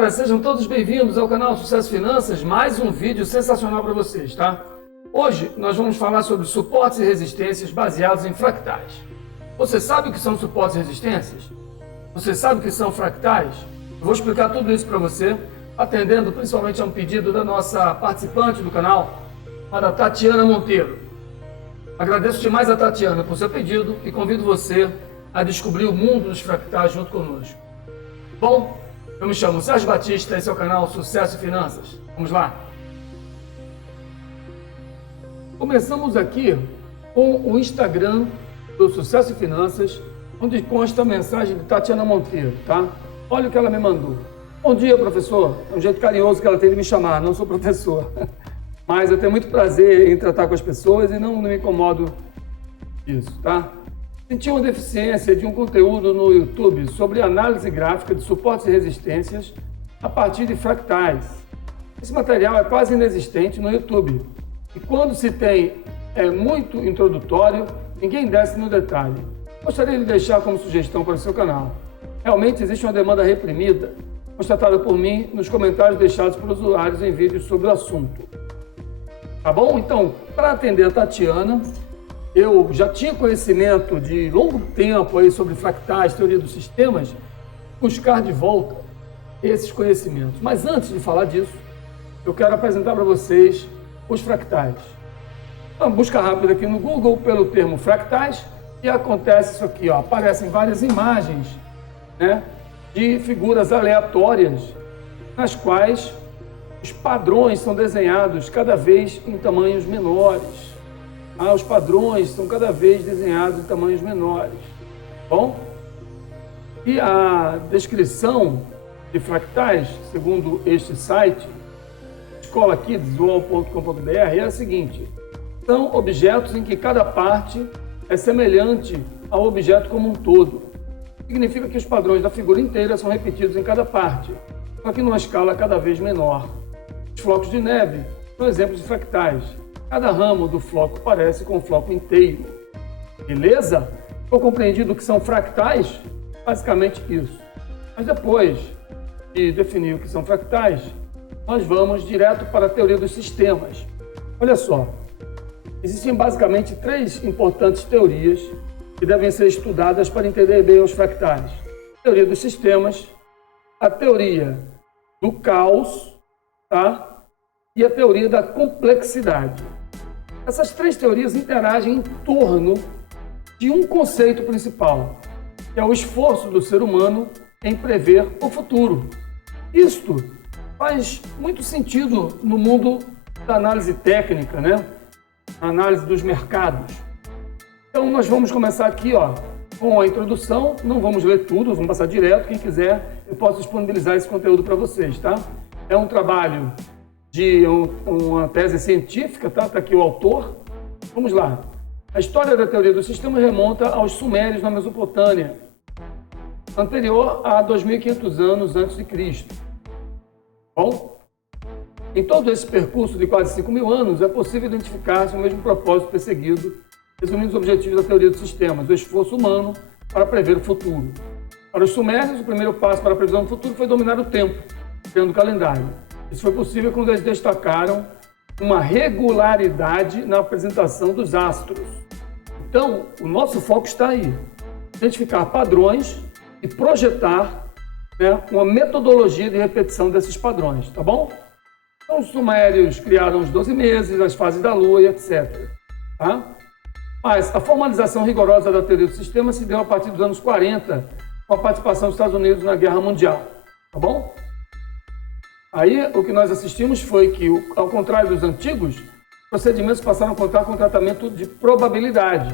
galera, sejam todos bem-vindos ao canal Sucesso Finanças, mais um vídeo sensacional para vocês, tá? Hoje nós vamos falar sobre suportes e resistências baseados em fractais. Você sabe o que são suportes e resistências? Você sabe o que são fractais? Eu vou explicar tudo isso para você, atendendo principalmente a um pedido da nossa participante do canal, a da Tatiana Monteiro. Agradeço demais a Tatiana por seu pedido e convido você a descobrir o mundo dos fractais junto conosco. Bom, eu me chamo Sérgio Batista, esse é o canal Sucesso e Finanças. Vamos lá? Começamos aqui com o Instagram do Sucesso e Finanças, onde consta a mensagem de Tatiana Monteiro, tá? Olha o que ela me mandou. Bom dia, professor. É um jeito carinhoso que ela tem de me chamar, não sou professor. Mas eu tenho muito prazer em tratar com as pessoas e não me incomodo disso, tá? Senti uma deficiência de um conteúdo no YouTube sobre análise gráfica de suportes e resistências a partir de fractais. Esse material é quase inexistente no YouTube. E quando se tem muito introdutório, ninguém desce no detalhe. Gostaria de deixar como sugestão para o seu canal. Realmente existe uma demanda reprimida, constatada por mim nos comentários deixados por usuários em vídeos sobre o assunto. Tá bom? Então, para atender a Tatiana, eu já tinha conhecimento de longo tempo aí sobre fractais, teoria dos sistemas, buscar de volta esses conhecimentos. Mas antes de falar disso, eu quero apresentar para vocês os fractais. Então, busca rápida aqui no Google pelo termo fractais e acontece isso aqui, ó, aparecem várias imagens, né, de figuras aleatórias, nas quais os padrões são desenhados cada vez em tamanhos menores. Os padrões são cada vez desenhados em tamanhos menores. Bom? E a descrição de fractais, segundo este site, escolakidswall.com.br, é a seguinte: são objetos em que cada parte é semelhante ao objeto como um todo. Significa que os padrões da figura inteira são repetidos em cada parte, só que numa escala cada vez menor. Os flocos de neve são exemplos de fractais. Cada ramo do floco parece com o floco inteiro. Beleza? Ficou compreendido o que são fractais? Basicamente isso. Mas depois de definir o que são fractais, nós vamos direto para a teoria dos sistemas. Olha só, existem basicamente três importantes teorias que devem ser estudadas para entender bem os fractais. A teoria dos sistemas, a teoria do caos, tá? E a teoria da complexidade. Essas três teorias interagem em torno de um conceito principal, que é o esforço do ser humano em prever o futuro. Isto faz muito sentido no mundo da análise técnica, né? A análise dos mercados. Então nós vamos começar aqui, ó, com a introdução. Não vamos ler tudo, vamos passar direto. Quem quiser, eu posso disponibilizar esse conteúdo para vocês, tá? É um trabalho de uma tese científica, tá? Tá aqui o autor. Vamos lá. A história da teoria do sistema remonta aos sumérios na Mesopotâmia, anterior a 2.500 anos antes de Cristo. Bom, em todo esse percurso de quase 5.000 anos, é possível identificar-se o mesmo propósito perseguido, resumindo os objetivos da teoria dos sistemas, o esforço humano para prever o futuro. Para os sumérios, o primeiro passo para a previsão do futuro foi dominar o tempo, criando o calendário. Isso foi possível quando eles destacaram uma regularidade na apresentação dos astros. Então, o nosso foco está aí. Identificar padrões e projetar, né, uma metodologia de repetição desses padrões, tá bom? Então, os sumérios criaram os 12 meses, as fases da lua e etc. Tá? Mas a formalização rigorosa da teoria do sistema se deu a partir dos anos 40, com a participação dos Estados Unidos na Guerra Mundial. Tá bom? Aí, o que nós assistimos foi que, ao contrário dos antigos, procedimentos passaram a contar com tratamento de probabilidade.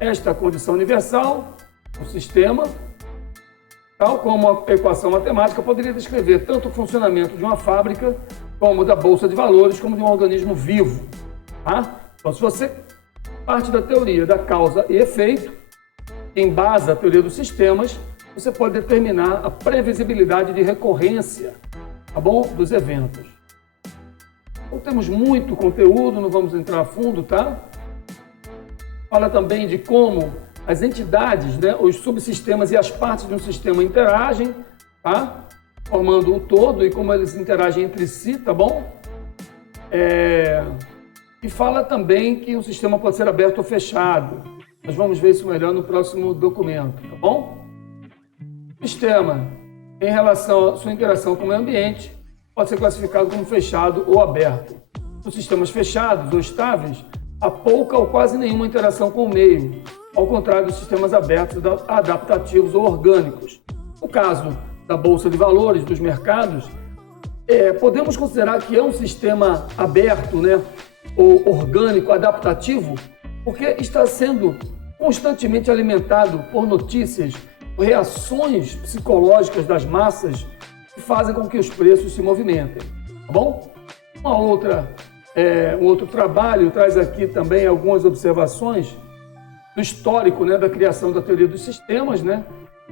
Esta condição universal, o sistema, tal como a equação matemática, poderia descrever tanto o funcionamento de uma fábrica, como da bolsa de valores, como de um organismo vivo. Tá? Então, se você parte da teoria da causa e efeito, que embasa a teoria dos sistemas, você pode determinar a previsibilidade de recorrência, tá bom? Dos eventos. Então, temos muito conteúdo, não vamos entrar a fundo, tá? Fala também de como as entidades, né, os subsistemas e as partes de um sistema interagem, tá? formando o todo e como eles interagem entre si, tá bom? E fala também que um sistema pode ser aberto ou fechado. Nós vamos ver isso melhor no próximo documento, tá bom? Sistema, em relação à sua interação com o meio ambiente, pode ser classificado como fechado ou aberto. Nos sistemas fechados ou estáveis, há pouca ou quase nenhuma interação com o meio, ao contrário dos sistemas abertos, adaptativos ou orgânicos. No caso da Bolsa de Valores, dos mercados, podemos considerar que é um sistema aberto, né, ou orgânico, adaptativo, porque está sendo constantemente alimentado por notícias, por reações psicológicas das massas que fazem com que os preços se movimentem, tá bom? Um outro trabalho traz aqui também algumas observações do histórico, né, da criação da teoria dos sistemas, né,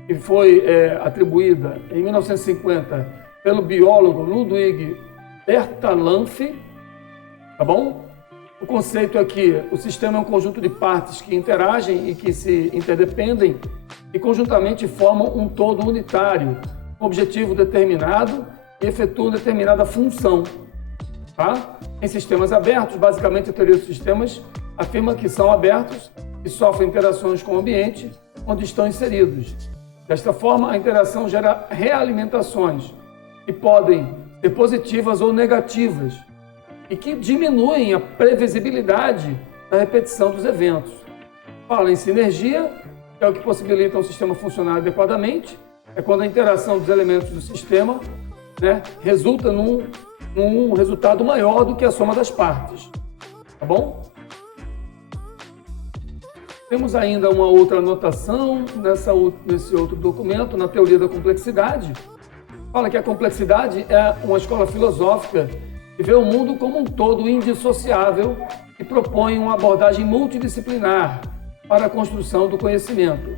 que foi atribuída em 1950 pelo biólogo Ludwig Bertalanffy, tá bom? O conceito aqui, o sistema é um conjunto de partes que interagem e que se interdependem e conjuntamente formam um todo unitário, com objetivo determinado e efetuam determinada função. Tá? Em sistemas abertos, basicamente a teoria dos sistemas afirma que são abertos e sofrem interações com o ambiente onde estão inseridos. Desta forma, a interação gera realimentações que podem ser positivas ou negativas e que diminuem a previsibilidade da repetição dos eventos. Fala em sinergia, que é o que possibilita um sistema funcionar adequadamente, é quando a interação dos elementos do sistema, né, resulta num resultado maior do que a soma das partes. Tá bom? Temos ainda uma outra anotação nesse outro documento, na teoria da complexidade. Fala que a complexidade é uma escola filosófica que vê o mundo como um todo indissociável e propõe uma abordagem multidisciplinar para a construção do conhecimento.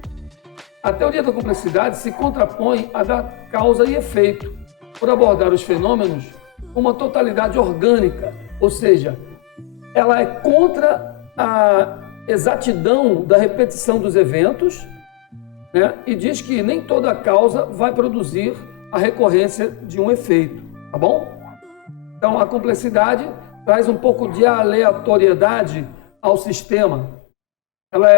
A teoria da complexidade se contrapõe à da causa e efeito, por abordar os fenômenos com uma totalidade orgânica, ou seja, ela é contra a exatidão da repetição dos eventos, né, e diz que nem toda causa vai produzir a recorrência de um efeito, tá bom? Então, a complexidade traz um pouco de aleatoriedade ao sistema. Ela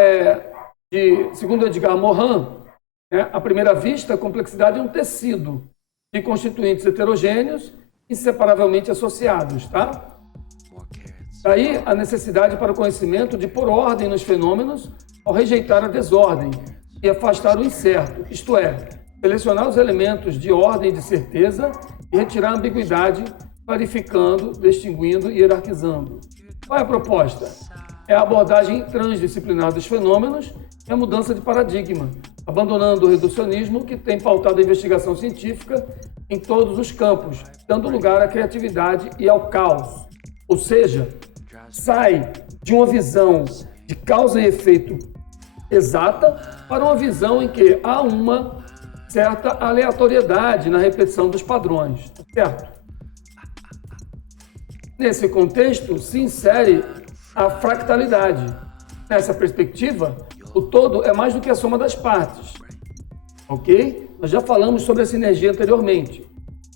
segundo Edgar Morin, né, à primeira vista, a complexidade é um tecido de constituintes heterogêneos inseparavelmente associados, tá? Daí a necessidade para o conhecimento de pôr ordem nos fenômenos ao rejeitar a desordem e afastar o incerto, isto é, selecionar os elementos de ordem e de certeza e retirar a ambiguidade, clarificando, distinguindo e hierarquizando. Qual é a proposta? É a abordagem transdisciplinar dos fenômenos e a mudança de paradigma, abandonando o reducionismo que tem pautado a investigação científica em todos os campos, dando lugar à criatividade e ao caos. Ou seja, sai de uma visão de causa e efeito exata para uma visão em que há uma certa aleatoriedade na repetição dos padrões, certo? Nesse contexto, se insere a fractalidade. Nessa perspectiva, o todo é mais do que a soma das partes, ok? Nós já falamos sobre a sinergia anteriormente.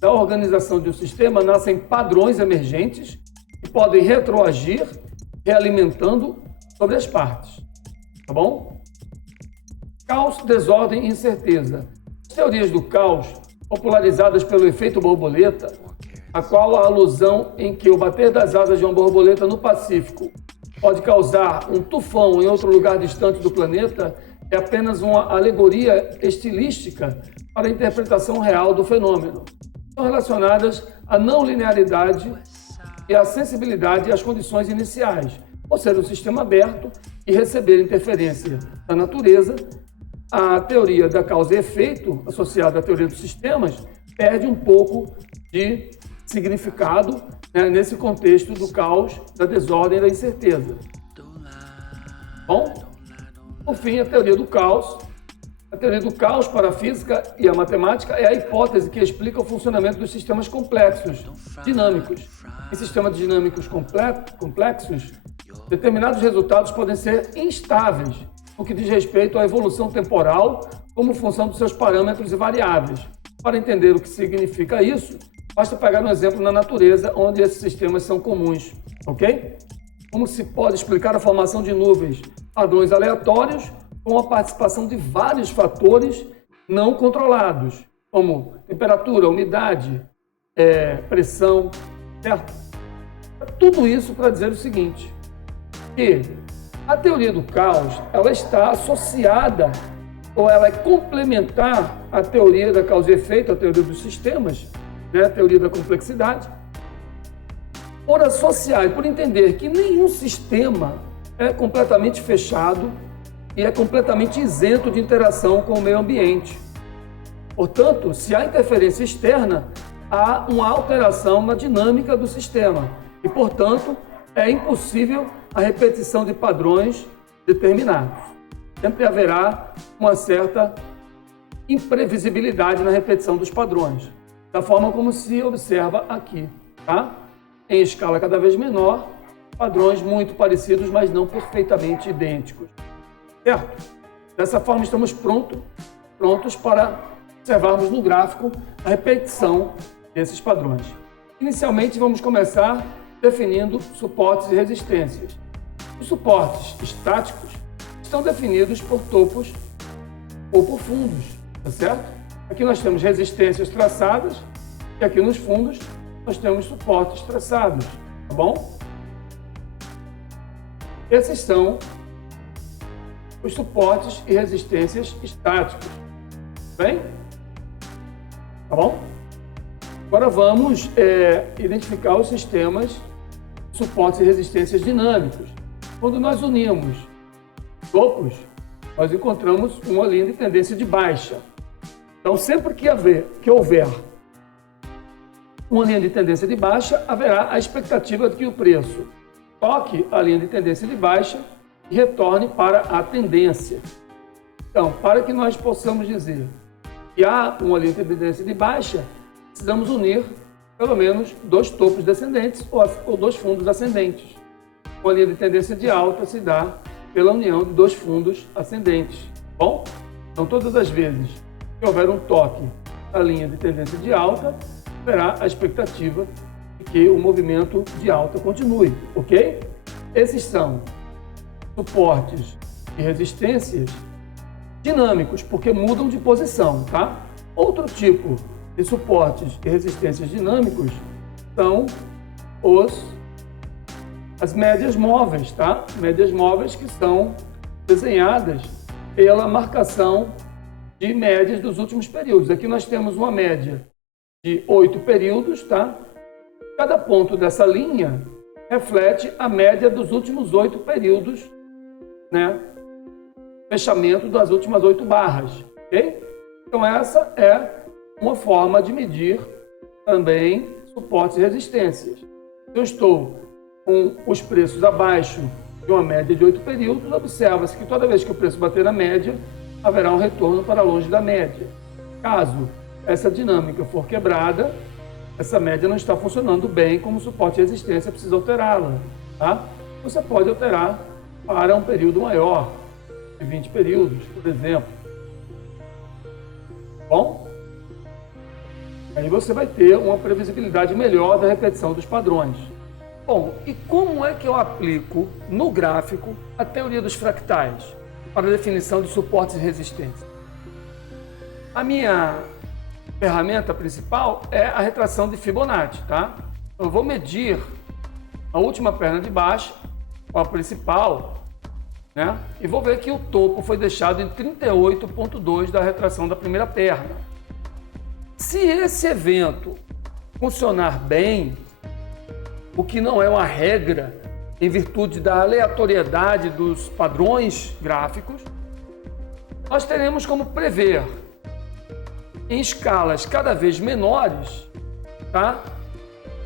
Da organização de um sistema nascem padrões emergentes que podem retroagir, realimentando sobre as partes, tá bom? Caos, desordem e incerteza. As teorias do caos, popularizadas pelo efeito borboleta, a qual a alusão em que o bater das asas de uma borboleta no Pacífico pode causar um tufão em outro lugar distante do planeta, é apenas uma alegoria estilística para a interpretação real do fenômeno. São relacionadas à não linearidade e à sensibilidade às condições iniciais, ou ser um sistema aberto e receber interferência da natureza. A teoria da causa e efeito, associada à teoria dos sistemas, perde um pouco de significado, né, nesse contexto do caos, da desordem e da incerteza. Bom, por fim, a teoria do caos. A teoria do caos para a física e a matemática é a hipótese que explica o funcionamento dos sistemas complexos, dinâmicos. Em sistemas dinâmicos complexos, determinados resultados podem ser instáveis, no que diz respeito à evolução temporal como função dos seus parâmetros e variáveis. Para entender o que significa isso, basta pegar um exemplo na natureza onde esses sistemas são comuns, ok? Como se pode explicar a formação de nuvens, padrões aleatórios com a participação de vários fatores não controlados, como temperatura, umidade, pressão, certo? Tudo isso para dizer o seguinte, que a teoria do caos, ela está associada ou ela é complementar à teoria da causa e efeito, a teoria dos sistemas, né? A teoria da complexidade, por associar e por entender que nenhum sistema é completamente fechado e é completamente isento de interação com o meio ambiente. Portanto, se há interferência externa, há uma alteração na dinâmica do sistema e, portanto, é impossível a repetição de padrões determinados. Sempre haverá uma certa imprevisibilidade na repetição dos padrões, da forma como se observa aqui, tá? Em escala cada vez menor, padrões muito parecidos, mas não perfeitamente idênticos, certo? Dessa forma, estamos prontos para observarmos no gráfico a repetição desses padrões. Inicialmente, vamos começar definindo suportes e resistências. Os suportes estáticos estão definidos por topos ou por fundos, tá certo? Aqui nós temos resistências traçadas e aqui nos fundos nós temos suportes traçados, tá bom? Esses são os suportes e resistências estáticos, bem? Tá bom? Agora vamos identificar os sistemas, suportes e resistências dinâmicos. Quando nós unimos topos, nós encontramos uma linha de tendência de baixa. Então, sempre que houver uma linha de tendência de baixa, haverá a expectativa de que o preço toque a linha de tendência de baixa e retorne para a tendência. Então, para que nós possamos dizer que há uma linha de tendência de baixa, precisamos unir pelo menos dois topos descendentes ou dois fundos ascendentes. Uma linha de tendência de alta se dá pela união de dois fundos ascendentes. Bom? Então, todas as vezes que houver um toque da linha de tendência de alta, haverá a expectativa de que o movimento de alta continue, ok? Esses são suportes e resistências dinâmicos, porque mudam de posição, tá? Outro tipo de suportes e resistências dinâmicos são as médias móveis, tá? Médias móveis que são desenhadas pela marcação de médias dos últimos períodos. Aqui nós temos uma média de 8 períodos, tá? Cada ponto dessa linha reflete a média dos últimos 8 períodos, né? Fechamento das últimas 8 barras, ok? Então essa é uma forma de medir também suportes e resistências. Se eu estou com os preços abaixo de uma média de 8 períodos, observa-se que toda vez que o preço bater na média, haverá um retorno para longe da média. Caso essa dinâmica for quebrada, essa média não está funcionando bem como suporte e resistência, precisa alterá-la, tá? Você pode alterar para um período maior, de 20 períodos, por exemplo. Bom? Aí você vai ter uma previsibilidade melhor da repetição dos padrões. Bom, e como é que eu aplico no gráfico a teoria dos fractais para a definição de suportes e resistências? A minha ferramenta principal é a retração de Fibonacci, tá? Eu vou medir a última perna de baixo, a principal, né? E vou ver que o topo foi deixado em 38,2 da retração da primeira perna. Se esse evento funcionar bem, o que não é uma regra em virtude da aleatoriedade dos padrões gráficos, nós teremos como prever em escalas cada vez menores, tá?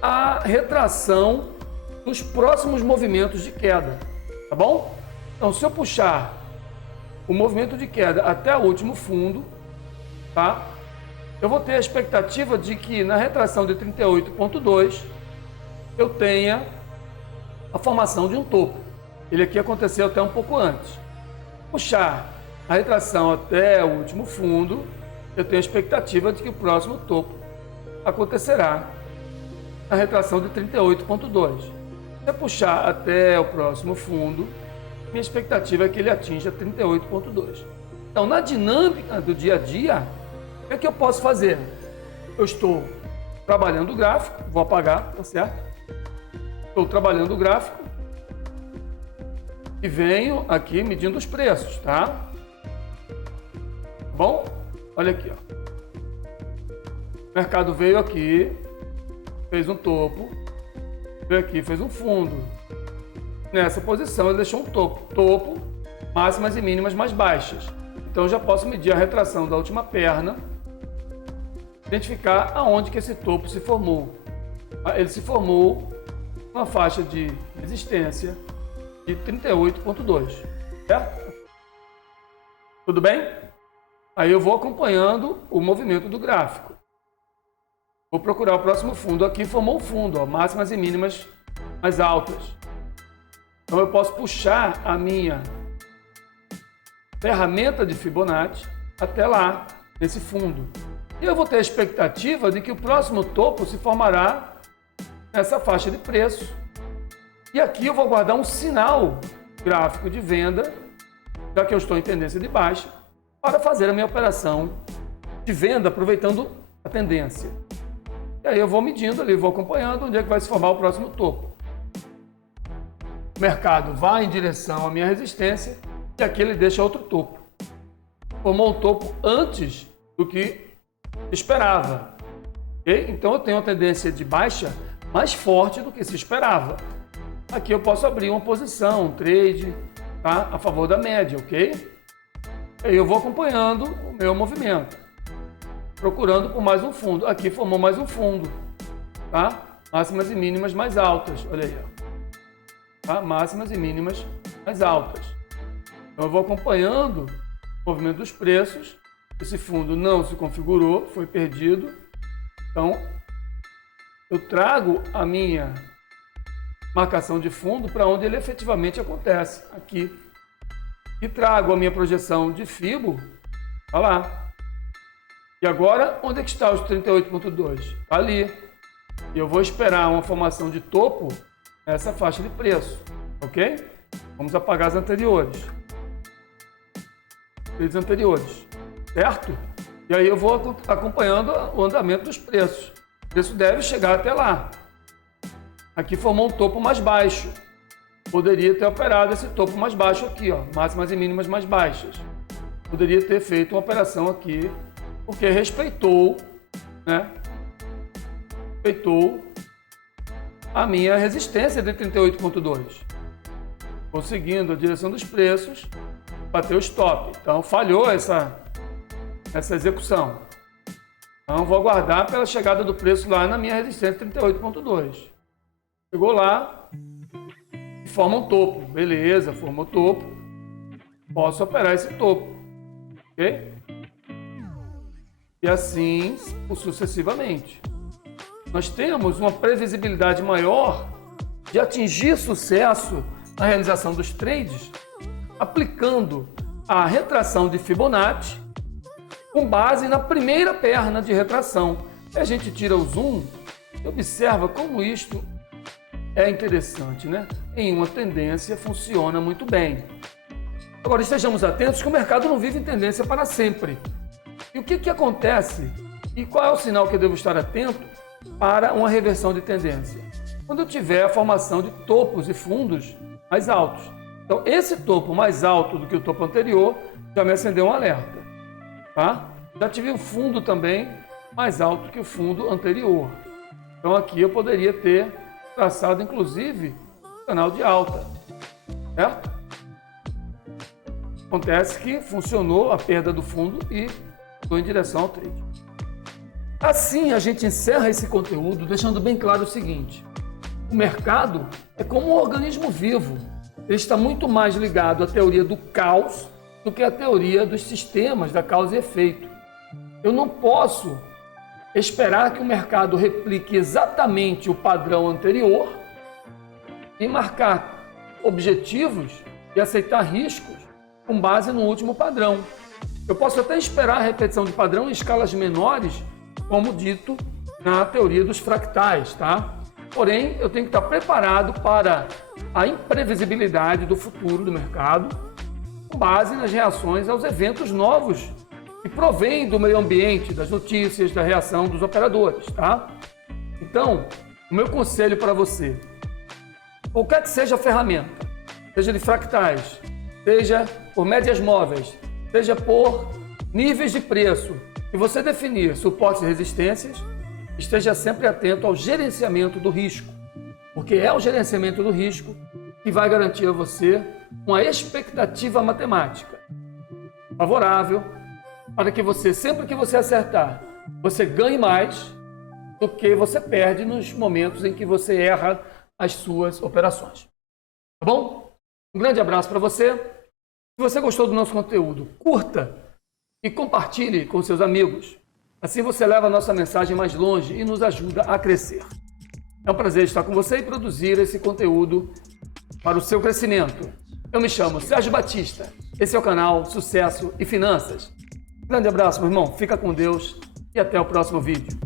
A retração dos próximos movimentos de queda, tá bom? Então, se eu puxar o movimento de queda até o último fundo, tá? Eu vou ter a expectativa de que na retração de 38,2 eu tenha a formação de um topo. Ele aqui aconteceu até um pouco antes. Puxar a retração até o último fundo, eu tenho a expectativa de que o próximo topo acontecerá na retração de 38,2. Se eu puxar até o próximo fundo, minha expectativa é que ele atinja 38,2. Então, na dinâmica do dia a dia, o que eu posso fazer? Eu estou trabalhando o gráfico, vou apagar, tá certo? Estou trabalhando o gráfico e venho aqui medindo os preços, tá? Bom, olha aqui, ó. O mercado veio aqui, fez um topo, veio aqui, fez um fundo. Nessa posição ele deixou um topo, máximas e mínimas mais baixas. Então eu já posso medir a retração da última perna, identificar aonde que esse topo se formou. Ele se formou uma faixa de resistência de 38,2, certo? Tudo bem? Aí eu vou acompanhando o movimento do gráfico. Vou procurar o próximo fundo. Aqui formou um fundo, ó, máximas e mínimas mais altas. Então eu posso puxar a minha ferramenta de Fibonacci até lá, nesse fundo. E eu vou ter a expectativa de que o próximo topo se formará nessa faixa de preço. E aqui eu vou guardar um sinal gráfico de venda, já que eu estou em tendência de baixa, para fazer a minha operação de venda aproveitando a tendência. E aí eu vou medindo ali, vou acompanhando onde é que vai se formar o próximo topo. O mercado vai em direção à minha resistência e aqui ele deixa outro topo. Formou um topo antes do que esperava. Okay? Então eu tenho uma tendência de baixa mais forte do que se esperava. Aqui eu posso abrir uma posição, um trade, tá? A favor da média, ok? Aí eu vou acompanhando o meu movimento, procurando por mais um fundo. Aqui formou mais um fundo, tá? Máximas e mínimas mais altas, olha aí, ó. Tá? Máximas e mínimas mais altas. Então eu vou acompanhando o movimento dos preços. Esse fundo não se configurou, foi perdido. Então eu trago a minha marcação de fundo para onde ele efetivamente acontece, aqui. E trago a minha projeção de Fibo, olha lá. E agora, onde é que está os 38,2? Está ali. E eu vou esperar uma formação de topo nessa faixa de preço, ok? Vamos apagar as anteriores. Os anteriores, certo? E aí eu vou acompanhando o andamento dos preços. O preço deve chegar até lá. Aqui formou um topo mais baixo. Poderia ter operado esse topo mais baixo aqui, ó, máximas e mínimas mais baixas. Poderia ter feito uma operação aqui, porque respeitou, né? Respeitou a minha resistência de 38,2. Conseguindo a direção dos preços, bateu o stop. Então falhou essa execução. Então vou aguardar pela chegada do preço lá na minha resistência 38,2. Chegou lá e forma um topo. Beleza, formou topo. Posso operar esse topo. Ok? E assim sucessivamente. Nós temos uma previsibilidade maior de atingir sucesso na realização dos trades aplicando a retração de Fibonacci com base na primeira perna de retração. E a gente tira o zoom e observa como isto é interessante, né? Em uma tendência funciona muito bem. Agora estejamos atentos que o mercado não vive em tendência para sempre. E o que acontece? E qual é o sinal que eu devo estar atento para uma reversão de tendência? Quando eu tiver a formação de topos e fundos mais altos. Então, esse topo mais alto do que o topo anterior já me acendeu um alerta. Tá? Já tive um fundo também mais alto que o fundo anterior. Então, aqui eu poderia ter traçado, inclusive, canal de alta. Certo? Acontece que funcionou a perda do fundo e estou em direção ao trade. Assim, a gente encerra esse conteúdo deixando bem claro o seguinte: o mercado é como um organismo vivo. Ele está muito mais ligado à teoria do caos do que à teoria dos sistemas da causa e efeito. Eu não posso esperar que o mercado replique exatamente o padrão anterior e marcar objetivos e aceitar riscos com base no último padrão. Eu posso até esperar a repetição de padrão em escalas menores, como dito na teoria dos fractais, tá? Porém, eu tenho que estar preparado para a imprevisibilidade do futuro do mercado, com base nas reações aos eventos novos que provêm do meio ambiente, das notícias, da reação dos operadores, tá? Então, o meu conselho para você, qualquer que seja a ferramenta, seja de fractais, seja por médias móveis, seja por níveis de preço, e você definir suportes e resistências, esteja sempre atento ao gerenciamento do risco, porque é o gerenciamento do risco que vai garantir a você uma expectativa matemática favorável para que você, sempre que você acertar, você ganhe mais do que você perde nos momentos em que você erra as suas operações. Tá bom? Um grande abraço para você. Se você gostou do nosso conteúdo, curta e compartilhe com seus amigos. Assim você leva a nossa mensagem mais longe e nos ajuda a crescer. É um prazer estar com você e produzir esse conteúdo para o seu crescimento. Eu me chamo Sérgio Batista. Esse é o canal Sucesso e Finanças. Grande abraço, meu irmão. Fica com Deus e até o próximo vídeo.